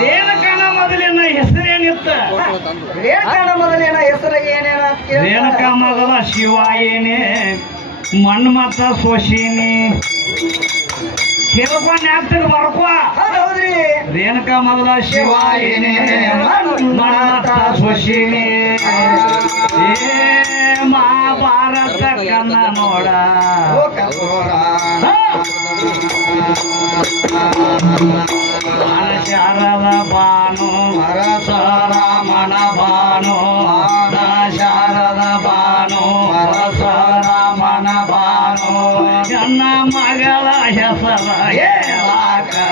ರೇಣುಕನ ಮೊದಲಿನ ಹೆಸರೇನಿತ್ತ? ರೇಖಾನ ಮೊದಲಿನ ಹೆಸರು ಏನೇನ ರೇಣಕ ಮೊದಲ ಶಿವಾಯಿನಿ ಮಣ್ಣು ಮತ್ತ ಸೊಶಿನಿ ಕೇಳ್ಕೊಂಡು ಬರ್ಕೋ? ರೇಣುಕ ಮೊದಲ ಶಿವಾಯಿನೇ ಮಾತ ಏ, ಮಹಾಭಾರತ ಕನ್ನ ನೋಡ ಶಾರದ ಬಾನು ರಾಮನ ಬಾನು ಶಾರದ ಬಾನು ರಾಮನ ಬಾನು. ನನ್ನ ಮಗಳ ಹೆಸರ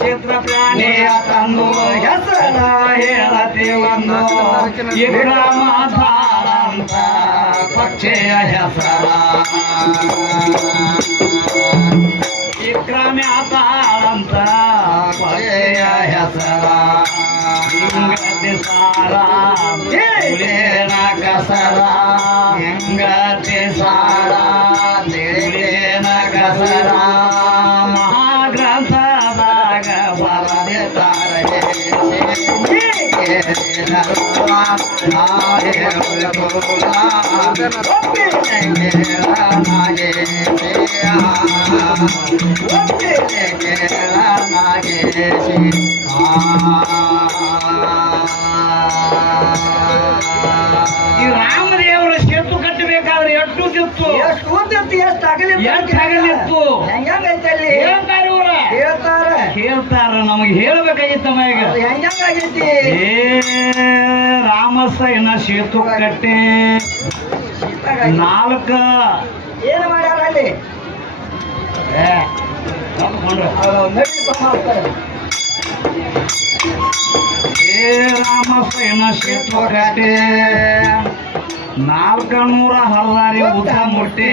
ವಿಚಿತ್ರ ಪ್ರಾಣಿಯ ತಂದು ಹೆಸರ ಹೇಳದೇವನ್ನು ವಿಕ್ರಮ ತಾಳಂತ ಪಕ್ಷಿಯ ಹೆಸರ ವಿಕ್ರಮ ತಾಳಂತ ಪಕ್ಷಿಯ ಹೆಸರ ಹಿಂಗತಿ ಸಾರ ತಿಳಿನ ಕಸರ ಹಿಂಗತಿ ಸಾರ ರಾಮದೇವರ ಸೇತು ಕಟ್ಟಬೇಕಾದ್ರೆ ಎಷ್ಟು ದಿತ್ತು ಎಷ್ಟು ಎಷ್ಟು ಅಗಲಿತ್ತು ಎಷ್ಟು ಅಗಲಿತ್ತು? ಹೆಂಗೈತೆ ಹೇಳ್ತಾರ ನಮಗೆ ಅದು ಹೆಂಗೈತಿ ಏ ರಾಮಸೈನ ಸೇತು ಕಟ್ಟೆ ನಾಲ್ಕ. ಏನು ಮಾಡ್ಯಾರ ಅಲ್ಲಿ? ಏ ರಾಮಸೈನ ಸೇತು ಕಟ್ಟೆ ನಾಲ್ಕ ನೂರ ಹಲ್ಲಾರಿ ಉದ್ದ ಮುಟ್ಟಿ.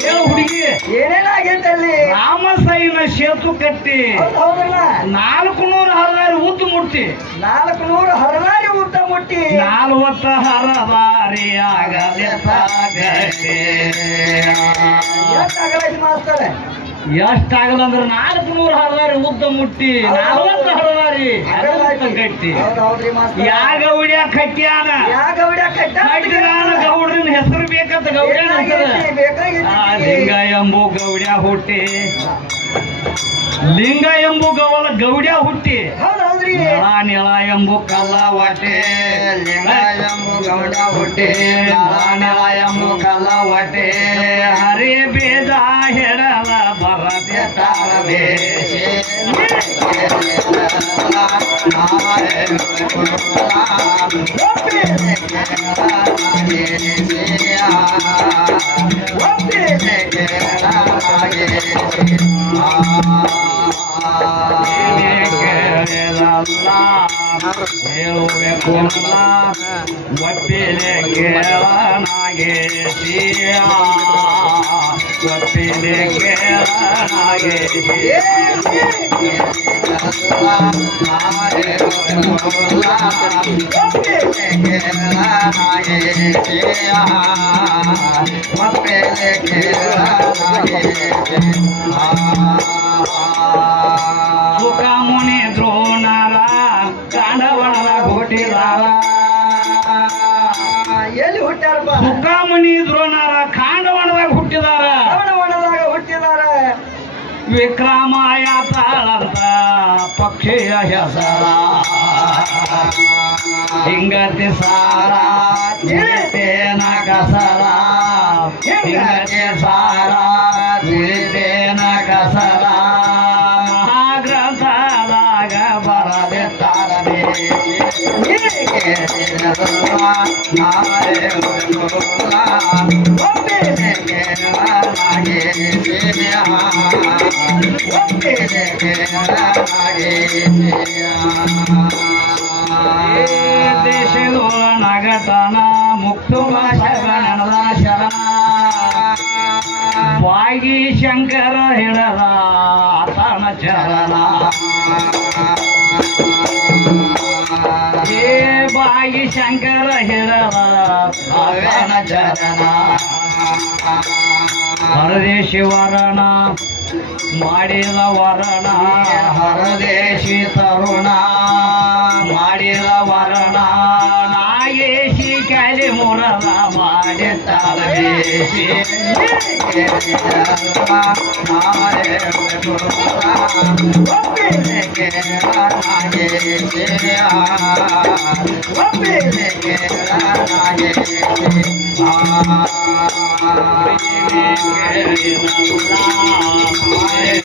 ಕೇಳು ಹುಡುಗಿ. ಏನೇನಾಗೈತೆ ಅಲ್ಲಿ ರಾಮಸೈನ ಸೇತು ಕಟ್ಟಿ. ನಾಲ್ಕು ನೂರ ಹಲ್ಲಾರಿ ಉದ್ದ ಮುಟ್ಟಿ. ನಾಲ್ಕು ನೂರ ಹರದಾರಿ ಉದ್ದ ಮುಟ್ಟಿ. ನಾಲ್ವತ್ತ ಹರದಾರಿ ಅಗಲೈತಿ ಮಾಸ್ತಾರೆ ಎಷ್ಟಾಗಲ್ಲ ಅಂದ್ರೆ ನಾಲ್ಕು ನೂರ ಹರದಾರಿ ಉದ್ದ ಮುಟ್ಟಿ. ನಾಲ್ವತ್ತ ಹರದಾರಿ ಹೌದ್ರಿ ಮಾಸ್ತರ ಯಾವ ಗೌಡ್ಯ ಕಟ್ಟ ಕಟ್ಟಿದಾನ ಗೌಡ್ರನ ಹೆಸರು ಬೇಕಂತ ಗೌಡ್ಯನ ಹೆಸರು ಆ ಲಿಂಗ ಎಂಬು ಗೌಡ್ಯ ಹುಟ್ಟಿ. ಲಿಂಗ ಎಂಬು ಗೌಡ್ಯ ಹುಟ್ಟಿ. ನೆಲ ಎಂಬು ಕಲ್ಲ ವಾಟೆ ಲಿಂಗ ಎಂಬು ಗೌಡ ಹುಟ್ಟಿ. ನೆಲ ಎಂಬು ಕಲ್ಲ ವಟೆ ಹರಿ ಬೇದ ಹೆಡಲ ಬರದೆ ತಾರವೇಶಿ ಹೇಳುವೆಕು ಒಪ್ಪಿಲೆ ಸೊಪ್ಪಿನಿಗೆ ಹಾಗೆ ಸುಖಮುನಿ ದ್ರೋಣರ ಎಲ್ಲಿ ಹುಟ್ಟಾರಪ್ಪ ಸುಖಮುನಿ ದ್ರೋಣರ ಕಾಂಡವಣದಾಗ ಹುಟ್ಟಿದಾರ ವಿಕ್ರಮಾಯ ತಾಳಂತ ಪಕ್ಷಿಯ ಹೆಸರ. ಹಿಂಗತಿ ಸಾರ ತಿಳಿತೇನ ಕಸರ. ಹಿಂಗತಿ ಸಾರ ತಿಳಿತೇನ ಕಸರ. ಮಹಾಗ್ರಂಥದಾಗ ಬರದಿತ್ತಾರನೆ ದೇಶದೋಳ ನಗತನ ಮುಕ್ತ ಶರಣದ ಶರಣ ಬಾಗಿ ಶಂಕರ ಹಿಡದ ಆತನ ಚರಣ ಹಿಡದ ಆತನ ಚರಣ ಹರದೇಶಿ ವರಣ ಮಾಡಿದ ವರಣ. ಹರದೇಶಿ ತರುಣ ಮಾಡಿದ ವರಣ. ನಾಗೇಶಿ ಕಲಿ ಮುರದ ಮಾಡಿದ್ದಾಳ ದೇಶಿ